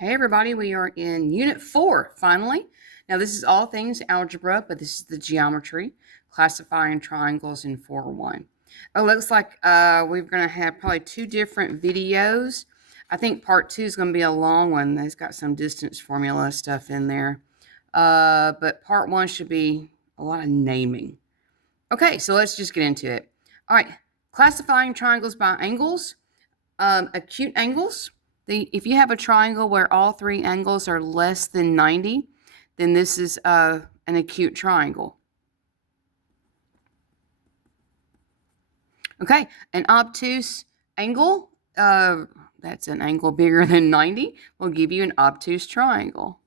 Hey everybody, we are in Unit 4, finally. Now this is all things algebra, but this is the geometry, classifying triangles in 4-1. It looks like we're going to have probably two different videos. I think part 2 is going to be a long one. It's got some distance formula stuff in there. But part 1 should be a lot of naming. Okay, so let's just get into it. All right, classifying triangles by angles, acute angles. If you have a triangle where all three angles are less than 90, then this is an acute triangle. Okay, an obtuse angle, that's an angle bigger than 90, will give you an obtuse triangle.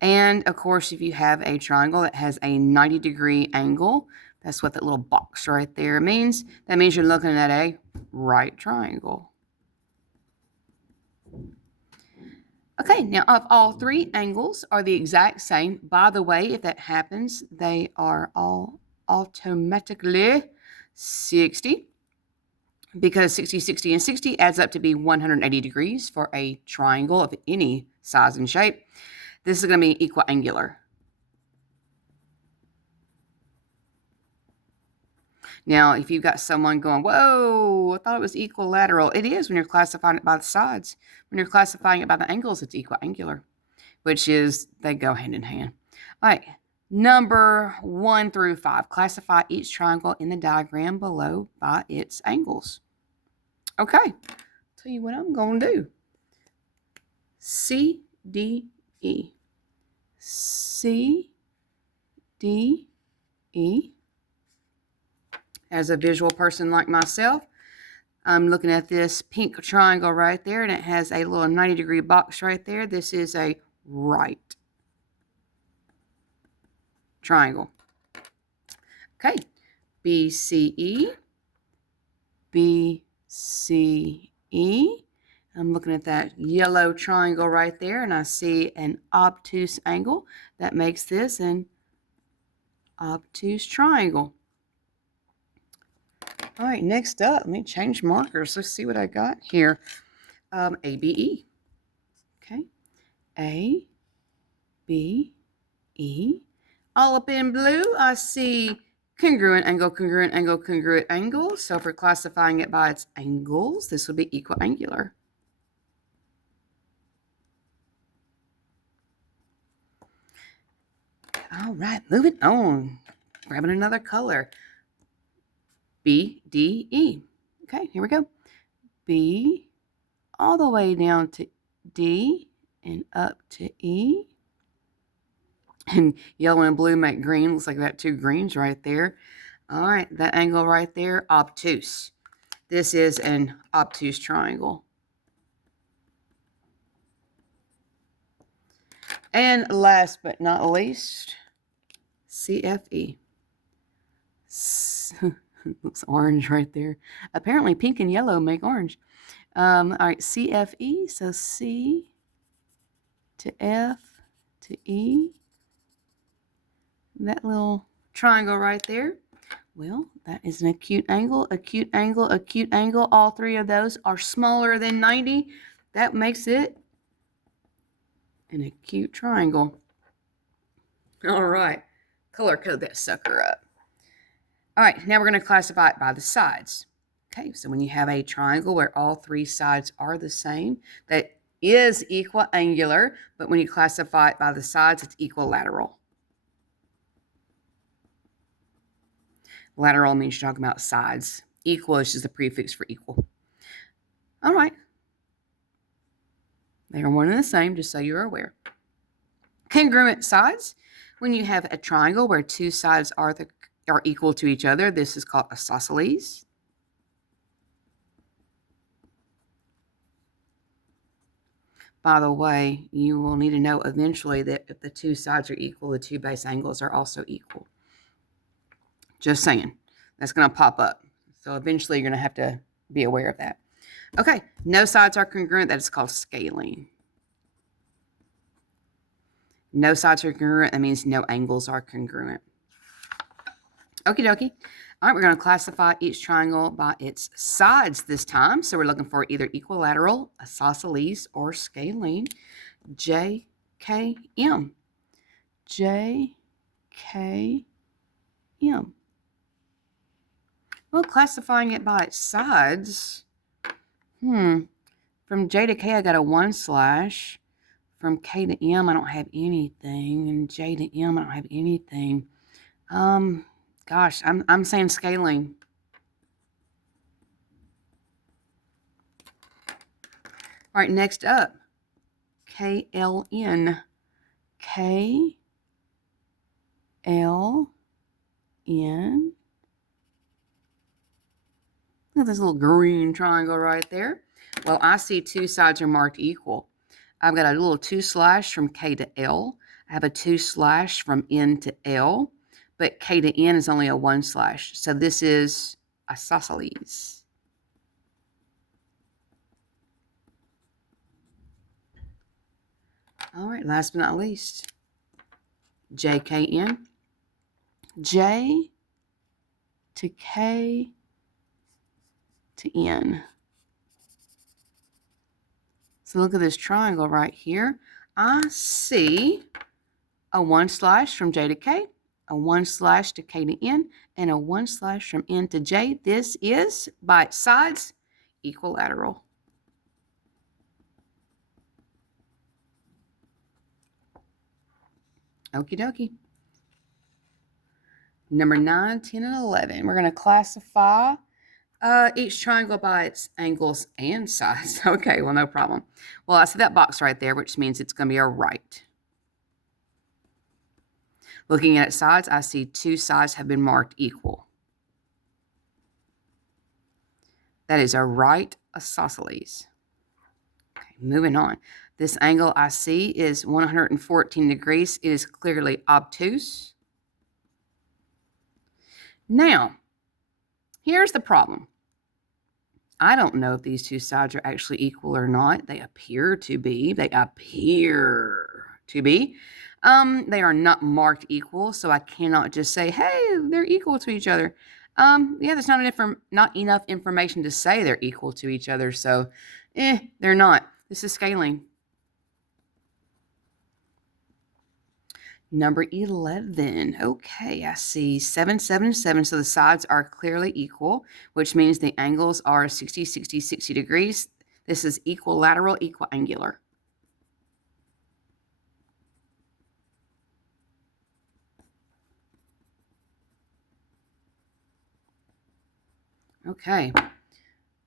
And, of course, if you have a triangle that has a 90-degree angle, that's what that little box right there means. That means you're looking at a right triangle. Okay, now if all three angles are the exact same, by the way, if that happens, they are all automatically 60, because 60, 60, and 60 adds up to be 180 degrees for a triangle of any size and shape. This is going to be equiangular. Now, if you've got someone going, whoa, I thought it was equilateral. It is when you're classifying it by the sides. When you're classifying it by the angles, it's equiangular, which is they go hand in hand. All right, number 1 through 5. Classify each triangle in the diagram below by its angles. Okay, tell you what I'm going to do. C, D, E. C, D, E. As a visual person like myself, I'm looking at this pink triangle right there, and it has a little 90-degree box right there. This is a right triangle. Okay, BCE, BCE. I'm looking at that yellow triangle right there, and I see an obtuse angle. That makes this an obtuse triangle. All right, next up, let me change markers. Let's see what I got here. ABE. Okay, A, B, E. All up in blue, I see congruent angle, congruent angle, congruent angle. So if we're classifying it by its angles, this would be equiangular. All right, moving on. Grabbing another color. B, D, E. Okay, here we go. B, all the way down to D and up to E. And yellow and blue make green. Looks like that two greens right there. All right, that angle right there, obtuse. This is an obtuse triangle. And last but not least, CFE. Looks orange right there. Apparently pink and yellow make orange. All right, CFE, so C to F to E. That little triangle right there. Well, that is an acute angle, acute angle, acute angle. All three of those are smaller than 90. That makes it an acute triangle. All right, color code that sucker up. All right, now we're going to classify it by the sides. Okay, so when you have a triangle where all three sides are the same, that is equiangular, but when you classify it by the sides, it's equilateral. Lateral means you're talking about sides. Equal is just a prefix for equal. All right. They are one and the same, just so you're aware. Congruent sides. When you have a triangle where two sides are equal to each other, this is called isosceles. By the way, you will need to know eventually that if the two sides are equal, the two base angles are also equal. Just saying. That's going to pop up. So eventually you're going to have to be aware of that. Okay, no sides are congruent. That is called scaling. No sides are congruent. That means no angles are congruent. Okie dokie. All right, we're going to classify each triangle by its sides this time. So we're looking for either equilateral, isosceles, or scalene. J, K, M. J, K, M. Well, classifying it by its sides, from J to K, I got a 1/. From K to M, I don't have anything. And J to M, I don't have anything. Gosh, I'm saying scaling. All right, next up, KLN. KLN. Look at this little green triangle right there. Well, I see two sides are marked equal. I've got a little 2/ from K to L. I have a 2/ from N to L, but K to N is only a 1/. So this is isosceles. All right, last but not least, JKN. J to K to N. So look at this triangle right here. I see a 1/ from J to K, a 1/ to K to N, and a 1/ from N to J. This is, by its sides, equilateral. Okie dokie. Number 9, 10, and 11. We're going to classify each triangle by its angles and sides. Okay, well, no problem. Well, I see that box right there, which means it's going to be a right. Looking at its sides, I see two sides have been marked equal. That is a right isosceles. Okay, moving on. This angle I see is 114 degrees. It is clearly obtuse. Now, here's the problem. I don't know if these two sides are actually equal or not. They appear to be. They appear to be. They are not marked equal, so I cannot just say, hey, they're equal to each other. Yeah, there's not enough information to say they're equal to each other, so they're not. This is scaling. Number 11. Okay, I see 7, 7, 7. So the sides are clearly equal, which means the angles are 60, 60, 60 degrees. This is equilateral, equiangular. Okay.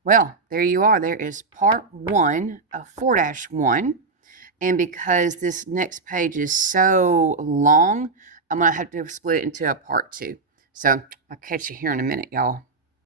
Well, there you are. There is part 1 of 4-1. And because this next page is so long, I'm going to have to split it into a part 2. So I'll catch you here in a minute, y'all.